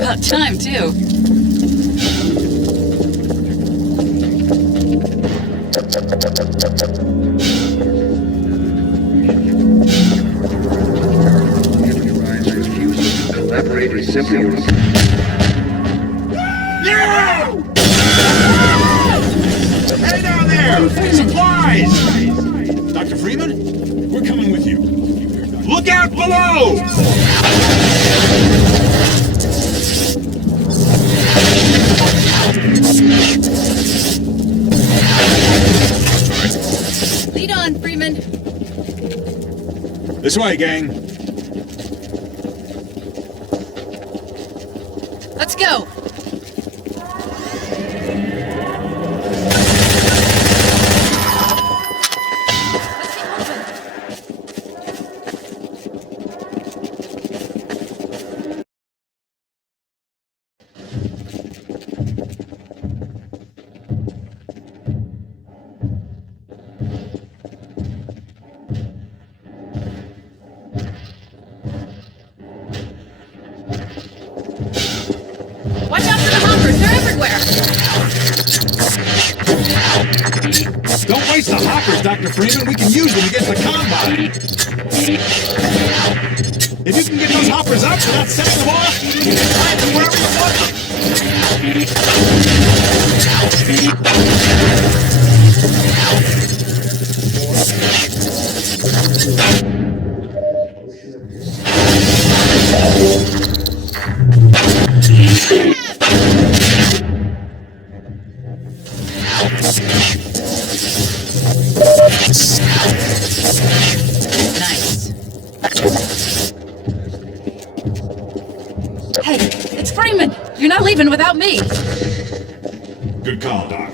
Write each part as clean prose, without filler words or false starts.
About time, too. Collaborate is simply Hey down there! Supplies! Dr. Freeman, we're coming with you. Look out below! Lead on, Freeman. This way, gang. Let's go. Watch out for the hoppers, they're everywhere! Don't waste the hoppers, Dr. Freeman. We can use them against the Combine. If you can get those hoppers up without setting them off, you can find them wherever you want Nice. Hey, it's Freeman! You're not leaving without me! Good call, Doc.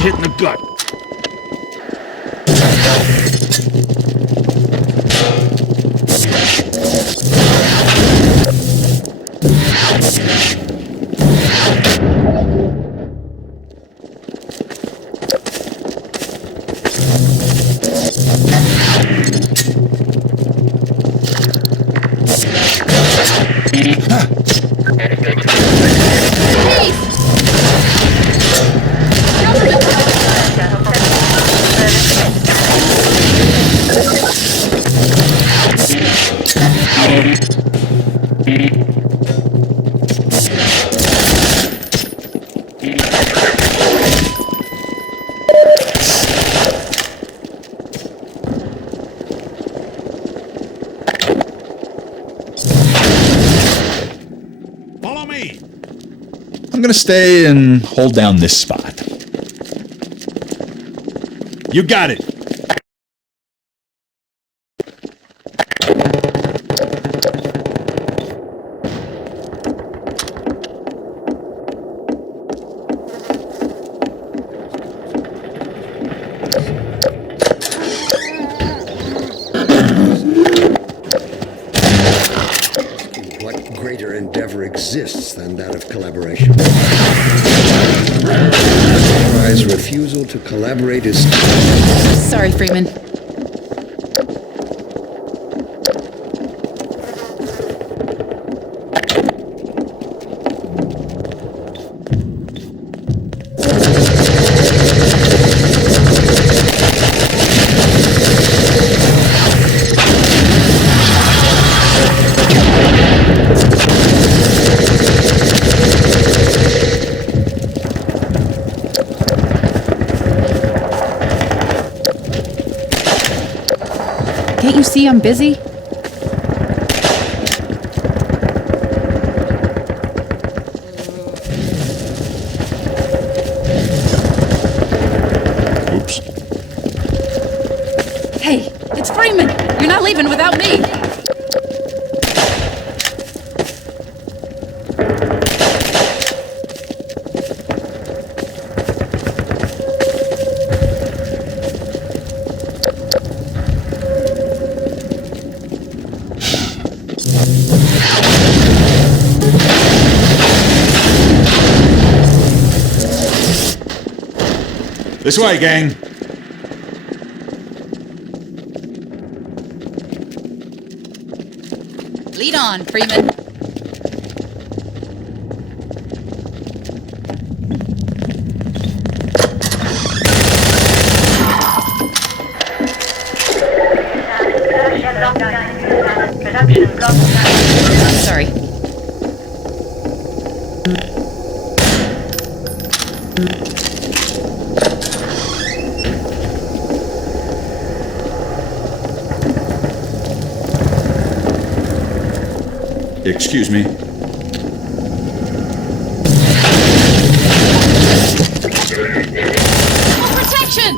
Hit in the gut. Follow me. I'm gonna stay and hold down this spot. You got it. What greater endeavor exists than that of collaboration? Enterprise's refusal to collaborate is... Sorry, Freeman. Can't you see I'm busy? Oops. Hey, it's Freeman! You're not leaving without me! This way, gang. Lead on, Freeman. Sorry. Excuse me. Protection!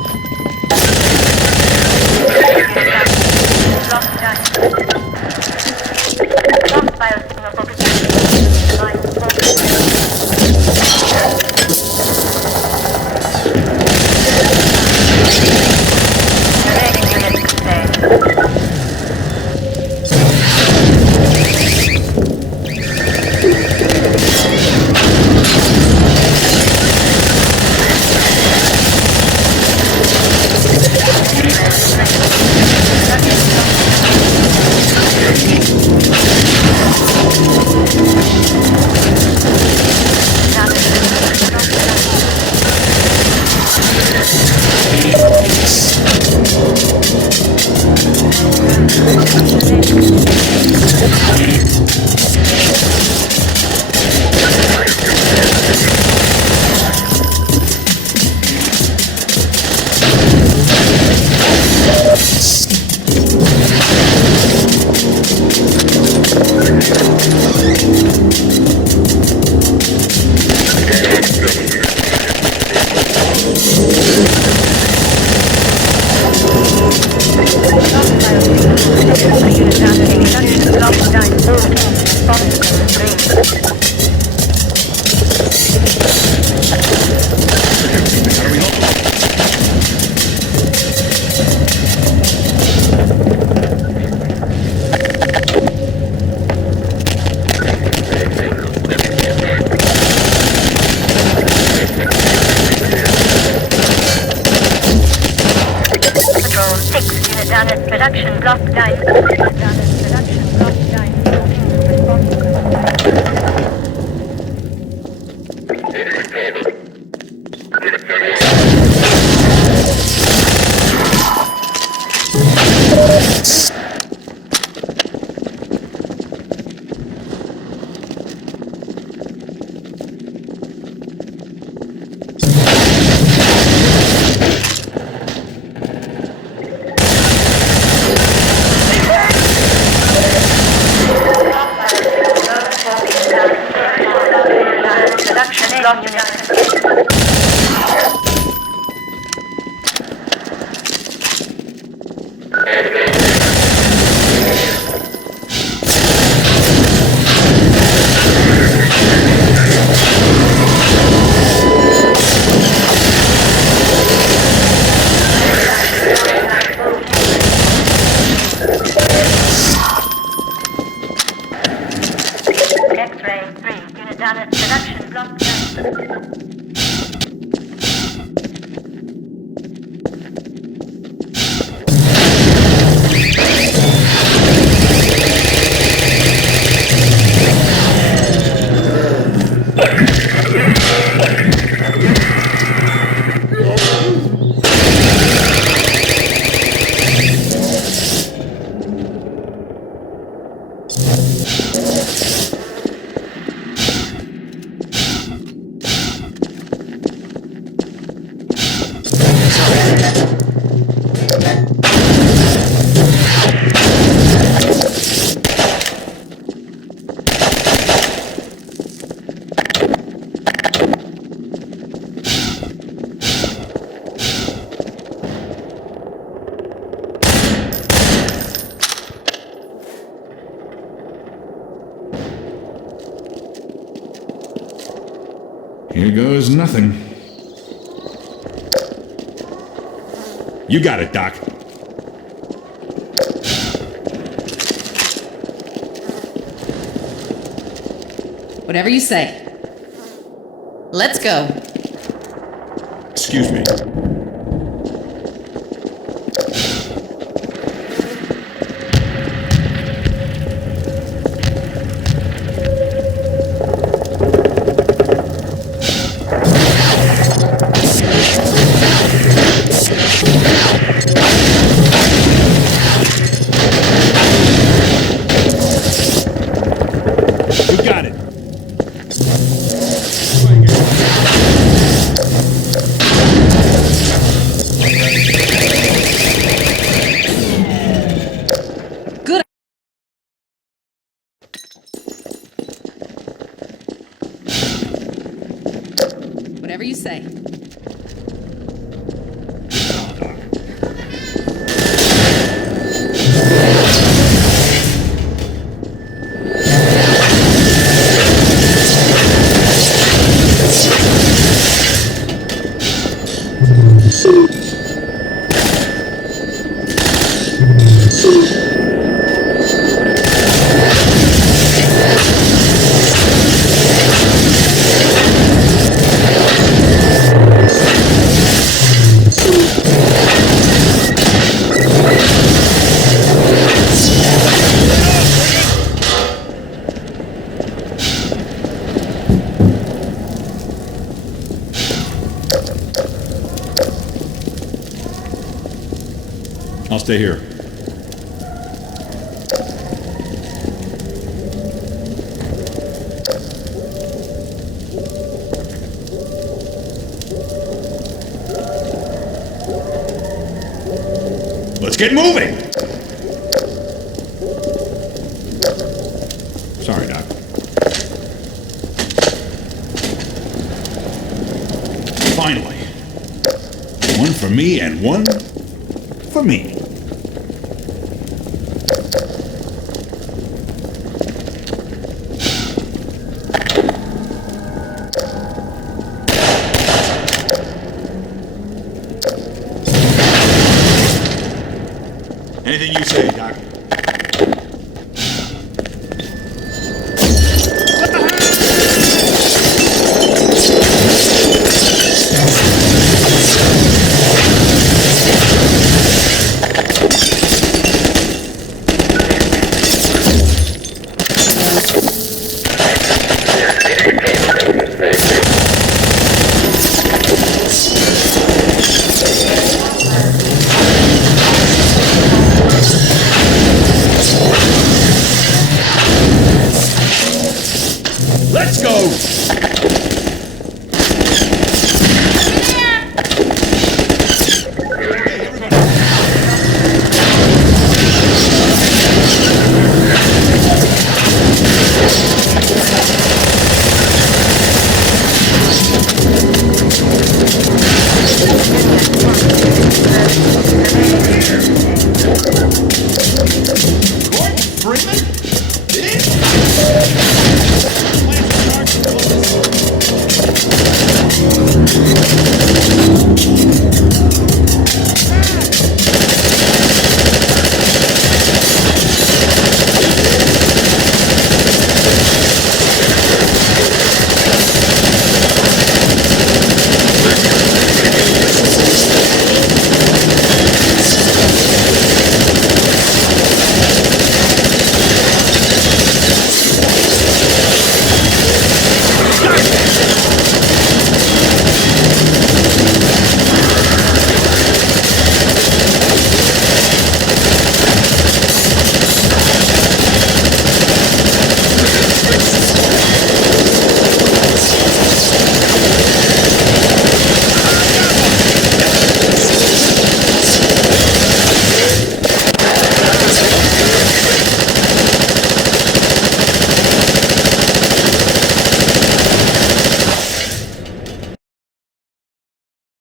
block dice. Production block dice. Production block unit. X-ray 3, unit down at production block dice. Here goes nothing. You got it, Doc. Whatever you say. Let's go. Excuse me. You got it. Good. Whatever you say. I'll stay here. Let's get moving! Sorry, Doc. Finally. One for me and one for me. Anything you say, Doc. go!